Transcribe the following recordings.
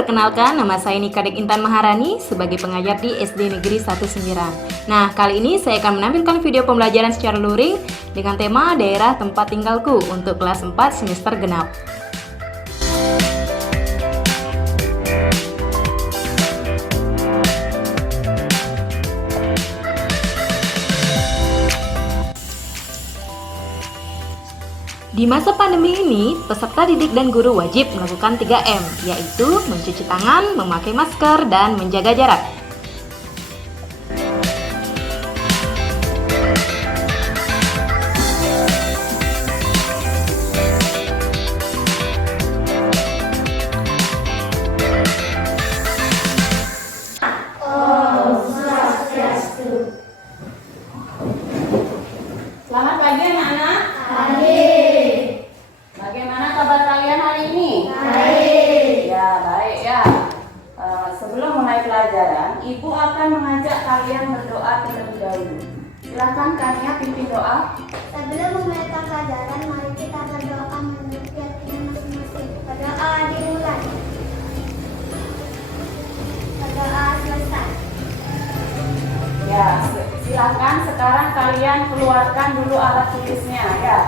perkenalkan nama saya Nikadek Intan Maharani sebagai pengajar di SD Negeri 19. Nah, kali ini saya akan menampilkan video pembelajaran secara luring dengan tema daerah tempat tinggalku untuk kelas 4 semester genap. Di masa pandemi ini, peserta didik dan guru wajib melakukan 3M, yaitu mencuci tangan, memakai masker, dan menjaga jarak. Selamat pagi anak-anak. Bagaimana kabar kalian hari ini? Baik. Ya, baik ya. Sebelum mulai pelajaran, Ibu akan mengajak kalian berdoa terlebih dahulu. Silakan Kania pimpin doa. Sebelum memulai pelajaran, mari kita berdoa menurut keyakinan masing-masing. Berdoa dimulai. Berdoa selesai. Ya, silakan sekarang kalian keluarkan dulu alat tulisnya ya.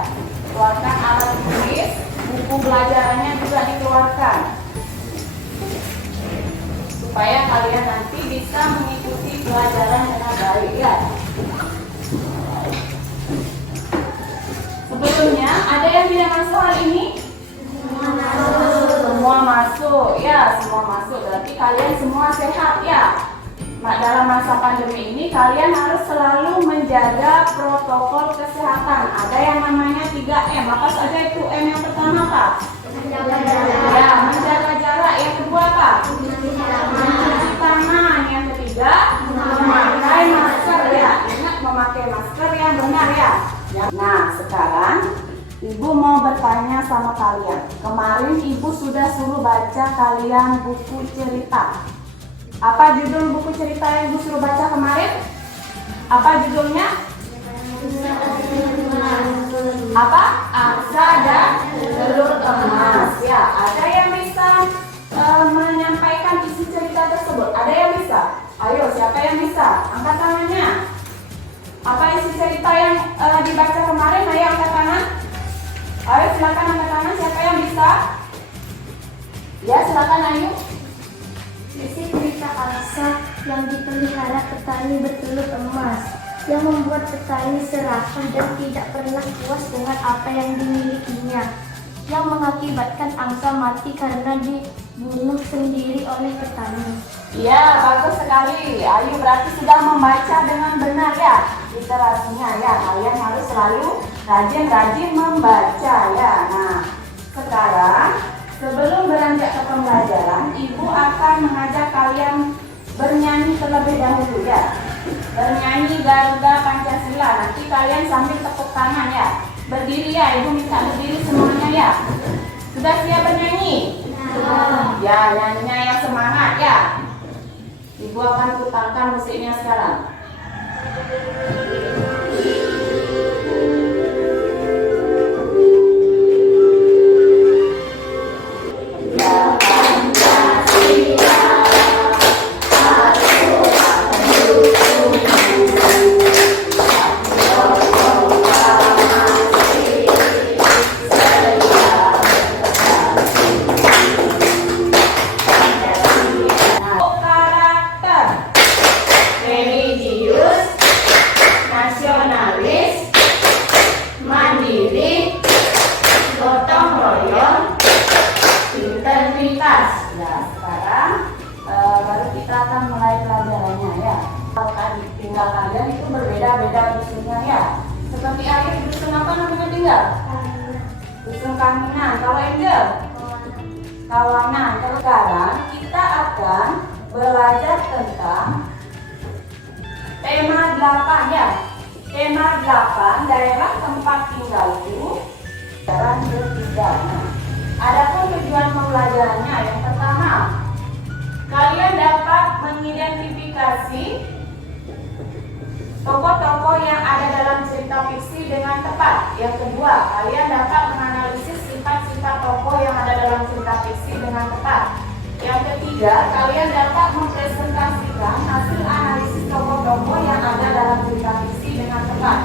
Keluarkan alat tulis, buku belajarannya juga dikeluarkan. Supaya kalian nanti bisa mengikuti pelajaran dengan baik ya. Sebelumnya, ada yang tidak masuk hari ini? Semua masuk ya, semua masuk. Berarti kalian semua sehat ya. Dalam masa pandemi ini kalian harus selalu menjaga protokol kesehatan. Ada yang namanya 3M. Apa saja itu? M yang pertama apa? Menjaga jarak. Ya, menjaga jarak. Yang kedua apa? Mencuci tangan. Yang ketiga, memakai masker ya. Ingat memakai masker yang benar ya. Nah, sekarang Ibu mau bertanya sama kalian. Kemarin Ibu sudah suruh baca kalian buku cerita. Apa judul buku cerita yang Ibu suruh baca kemarin? Apa judulnya? Apa? Angsa dan telur emas. Ya, ada yang bisa menyampaikan isi cerita tersebut? Ada yang bisa? Ayo, siapa yang bisa? Angkat tangannya. Apa isi cerita yang dibaca kemarin? Ayo angkat tangan. Ayo silakan angkat tangan. Siapa yang bisa? Ya, silakan ayo. Isi cerita angsa yang dipelihara petani bertelur emas yang membuat petani serakah dan tidak pernah puas dengan apa yang dimilikinya, yang mengakibatkan angsa mati karena dibunuh sendiri oleh petani. Ya, bagus sekali. Ayu berarti sudah membaca dengan benar ya literasinya ya. Kalian harus selalu rajin-rajin membaca ya. Nah, sekarang sebelum beranjak ke pembelajaran, Ibu akan mengajak kalian bernyanyi terlebih dahulu ya. Bernyanyi Garuda Pancasila. Nanti kalian sambil tepuk tangan ya. Berdiri ya, Ibu minta berdiri semuanya ya. Sudah siap bernyanyi? Ya, nyanyinya yang semangat ya. Ibu akan putarkan musiknya sekarang. Tinggal kalian itu berbeda-beda dusunnya ya. Seperti Arif, dusun apa namanya tinggal? Dusun Kaminan. Kalau Angel? Kawanan. Sekarang kita akan belajar tentang tema 8 ya. Tema 8 daerah tempat tinggalku. Daerah ketiga. Nah, adapun tujuan pembelajarannya yang pertama, kalian dapat mengidentifikasi tokoh-tokoh yang ada dalam cerita fiksi dengan tepat. Yang kedua, kalian dapat menganalisis sifat-sifat tokoh yang ada dalam cerita fiksi dengan tepat. Yang ketiga, ketiga, kalian dapat mempresentasikan hasil analisis tokoh-tokoh yang ada dalam cerita fiksi dengan tepat.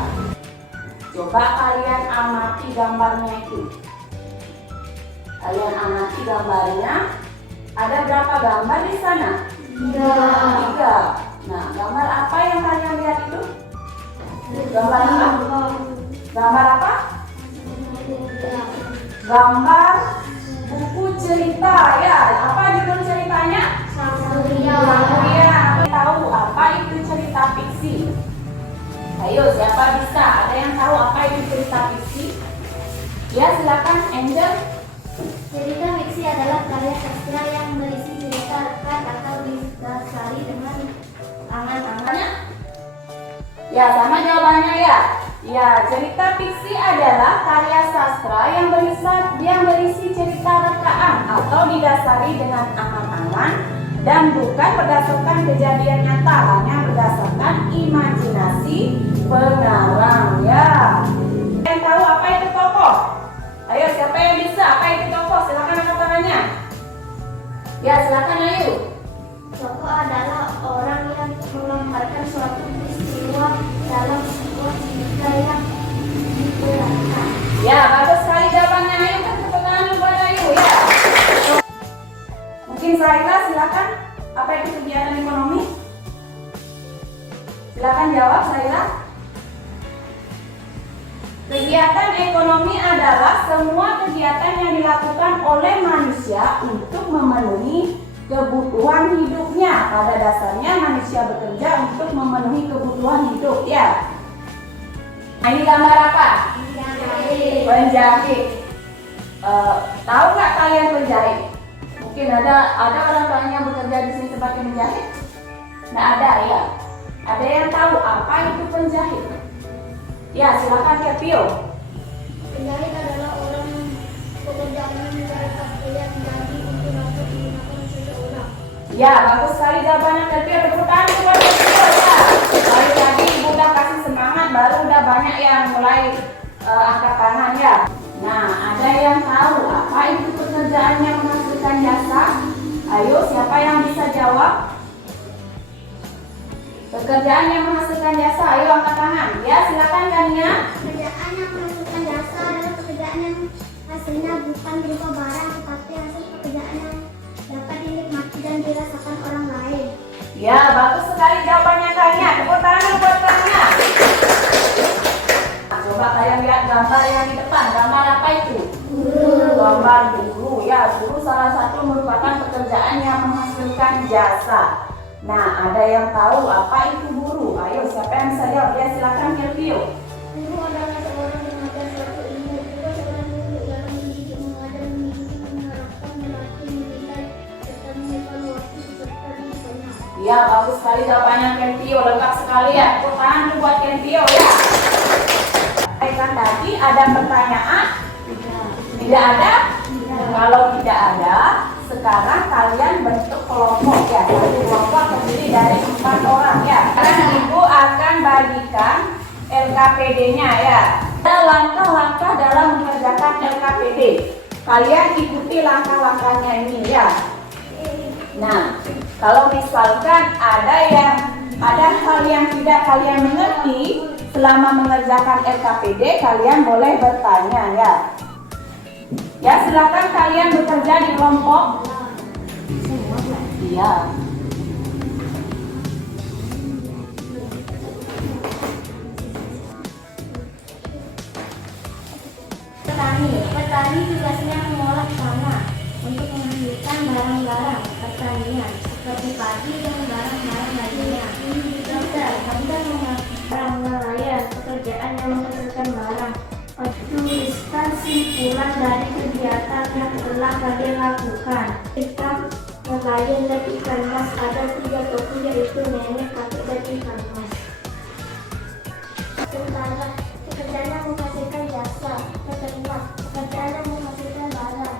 Coba kalian amati gambarnya itu. Kalian amati gambarnya. Ada berapa gambar di sana? 3. Nah, gambar apa yang kalian lihat itu? Gambar apa? Gambar apa? Gambar buku cerita ya. Apa judul ceritanya? Ya, tahu apa itu cerita fiksi? Ayo, siapa bisa? Ada yang tahu apa itu cerita fiksi? Ya, silakan Angel. Cerita fiksi adalah karya sastra yang berisi cerita rekan atau didasari dengan angan-angan. Ya, sama jawabannya ya. Ya, cerita fiksi adalah karya sastra yang berisi cerita rekaan atau didasari dengan angan-angan dan bukan berdasarkan kejadian nyata, hanya berdasarkan imajinasi pengarang ya. Yang tahu apa itu tokoh? Ayo, siapa yang bisa? Apa itu tokoh? Silakan angkat tangannya. Ya, silakan ayo. Tokoh adalah orang yang menggambarkan suatu peristiwa dalam sebuah cerita yang digerakkan. Ya, bagus sekali jawabannya. Ayo, tepuk tangan buat Ayu ya. Mungkin Saila, silakan. Apa itu kegiatan ekonomi? Silakan jawab, Saila. Kegiatan ekonomi adalah semua kegiatan yang dilakukan oleh manusia untuk memenuhi kebutuhan hidupnya. Pada dasarnya manusia bekerja untuk memenuhi kebutuhan hidup ya. Nah, ini gambar apa? Penjahit. Tahu nggak kalian penjahit? Mungkin ada orang lain yang bekerja di sini sebagai penjahit? Nggak ada ya. Ada yang tahu apa itu penjahit? Ya, silakan Kevio. Penjahit adalah orang pekerjaannya menjahit pakaian jadi untuk dapat digunakan seseorang. Ya, bagus sekali jawabannya Kevio. Tepuk tangan buat Kevio ya. Baru tadi Ibu udah kasih semangat, baru udah banyak yang mulai angkat tangan ya. Nah, ada yang tahu apa itu pekerjaan yang menghasilkan jasa? Ayo, siapa yang bisa jawab? Pekerjaan yang menghasilkan jasa, ayo angkat tangan. Ya, silakan Kania. Pekerjaan yang menghasilkan jasa adalah pekerjaan yang hasilnya bukan berupa barang, tetapi hasil pekerjaan yang dapat dinikmati dan dirasakan orang lain. Ya, bagus sekali jawabannya Kania. Tepuk tangan buat Kania. Nah, coba kalian lihat gambar yang di depan. Gambar apa itu? Gambar guru. Ya, guru salah satu merupakan pekerjaan yang menghasilkan jasa. Nah, ada yang tahu apa itu guru? Ayo, siapa yang bisa jawab? Ya, silakan Kevio. Guru adalah seorang yang mengajar suatu ilmu, juga seorang guru yang mendidik, mengajar, membimbing, menerapkan, melatih, menilai, serta mengevaluasi peserta didikannya. Ya, bagus sekali jawabannya Kevio. Lengkap sekali ya. Tepuk tangan buat Kevio ya. Kan tadi ada pertanyaan? Tidak ada? Kalau tidak ada, sekarang kalian bentuk kelompok ya. Satu kelompok terdiri dari 4 orang ya. Sekarang Ibu akan bagikan LKPD-nya ya. Ada langkah-langkah dalam mengerjakan LKPD. Kalian ikuti langkah-langkahnya ini ya. Nah, kalau misalkan ada hal yang tidak kalian mengerti selama mengerjakan LKPD, kalian boleh bertanya ya. Ya, silakan kalian bekerja di kelompok. Iya. Petani tugasnya mengolah tanah untuk menghasilkan barang-barang pertanian seperti padi dan barang-barang lainnya. Dokter barang nelayan, pekerjaan yang menghasilkan barang. Tuliskan simpulan dari kegiatan yang telah kalian lakukan. Ikan nelayan dan ikan mas ada 3 tokoh, yaitu nenek, kakek, dan ikan mas. Tentara, pekerjaan yang menghasilkan jasa. Peternak, pekerjaan yang menghasilkan barang.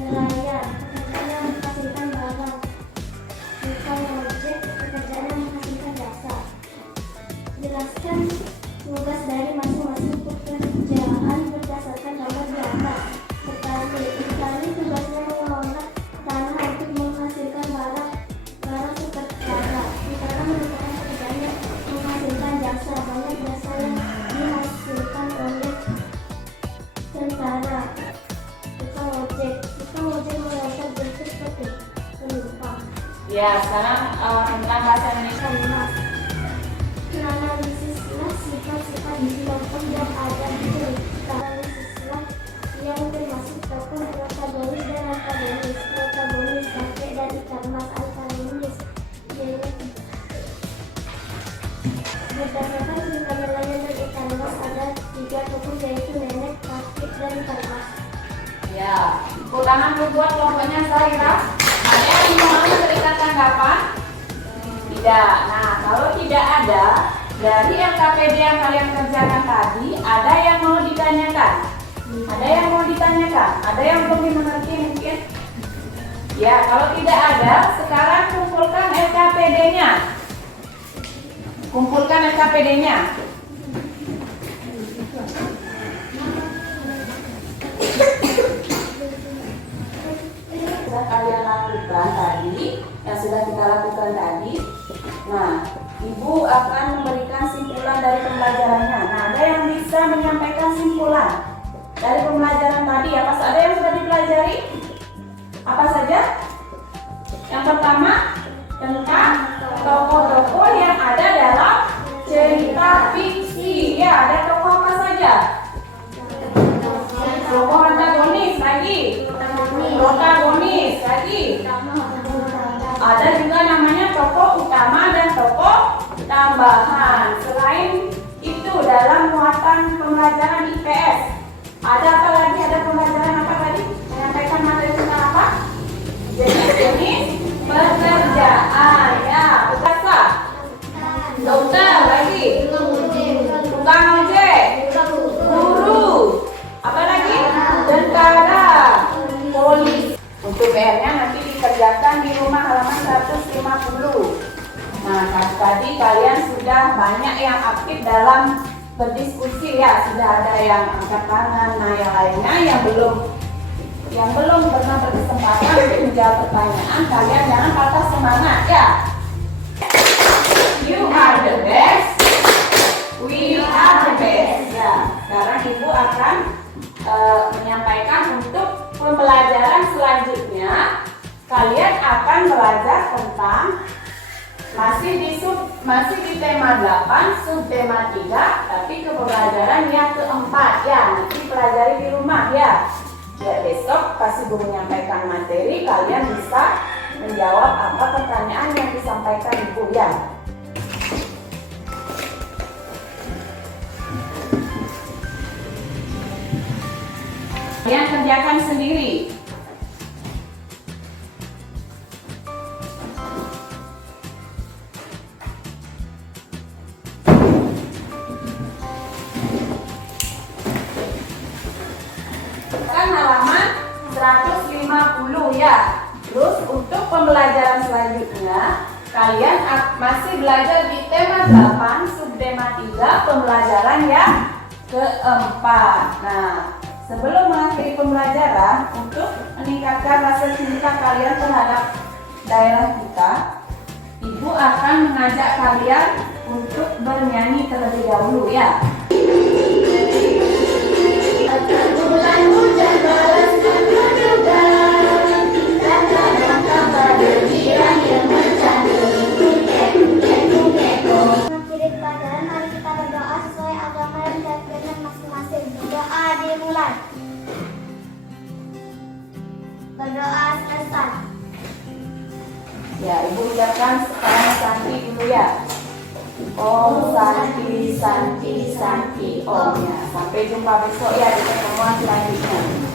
Nelayan, pekerjaan yang menghasilkan barang. Bukan ojek, pekerjaan yang menghasilkan jasa. Jelaskan tugas dari masing-masing pekerjaan berdasarkan gambar di atas. Petani tugasnya mengolah tanah untuk menghasilkan barang. tentara. Tukang ojek merasa bersih seperti penumpang. Ya, sekarang tentang bahasa Indonesia. Mas, menganalisislah sifat-sifat kelompok yang ada di cerita. Analisislah yang termasuk tokoh protagonis dan antagonis. Protagonis kakek dan ikan mas, antagonis berdasarkan cerita nelayan dan ikan mas ada 3 tokoh yaitu nenek, kakek, dan ikan mas. Ya, ulangan membuat kelompoknya Zahira. Ada yang mau memberikan tanggapan? Tidak. Nah, kalau tidak ada, dari LKPD yang kalian kerjakan tadi, ada yang mau ditanyakan? Ada yang mau ditanyakan? Ada yang belum dimengerti mungkin? Ya, kalau tidak ada, sekarang kumpulkan LKPD-nya. Kumpulkan LKPD-nya. Sudah kalian lakukan tadi, yang sudah kita lakukan tadi. Nah, Ibu akan memberikan simpulan dari pembelajarannya. Nah, ada yang bisa menyampaikan simpulan dari pembelajaran tadi. Apa ada yang sudah dipelajari? Apa saja? Yang pertama, tentang tokoh-tokoh yang ada dalam cerita fiksi. Ya, ada tokoh apa saja? Tokoh antagonis lagi. Protagonis lagi. Ada juga namanya tokoh utama dan tokoh tambahan. Selain itu dalam muatan pembelajaran IPS ada apa lagi? Ada pembelajaran apa tadi? Menyampaikan materi tentang apa? Jenis-jenis pekerjaan. Ya, bahasa. Dokter lagi. Tukang ojek. Guru. Apa lagi? Tentara. Polisi. Untuk PR-nya nanti dikerjakan di rumah halaman 150. Nah, tadi kalian sudah banyak yang aktif dalam berdiskusi ya. Sudah ada yang angkat tangan. Nah, yang lainnya yang belum pernah berkesempatan untuk menjawab pertanyaan, kalian jangan patah semangat ya. You are the best. We are the best. Ya, sekarang Ibu akan menyampaikan untuk pembelajaran selanjutnya. Kalian akan belajar tentang masih di tema 8, subtema 3, tapi ke pembelajaran yang keempat ya. Nanti pelajari di rumah ya. Ya, besok pas Ibu menyampaikan materi, kalian bisa menjawab apa pertanyaan yang disampaikan Ibu ya. Kalian kerjakan sendiri. Sekarang halaman 150 ya. Terus untuk pembelajaran selanjutnya, kalian masih belajar di tema 8, subtema 3, pembelajaran yang keempat. Nah, sebelum mengakhiri pembelajaran, untuk meningkatkan rasa cinta kalian terhadap daerah kita, Ibu akan mengajak kalian untuk bernyanyi terlebih dahulu ya. Bulan hujan balaskan menduga, dan kadang kabar berjiran yang mencantik. Mengakhiri pelajaran, mari kita berdoa sesuai agama dan keyakinan masing-masing. Berdoa dimulai. Berdoa selesai. Ya, Ibu ucapkan sekarang Santi dulu ya. Om Santi Santi Santi Om ya. Sampai jumpa besok ya di pertemuan selanjutnya.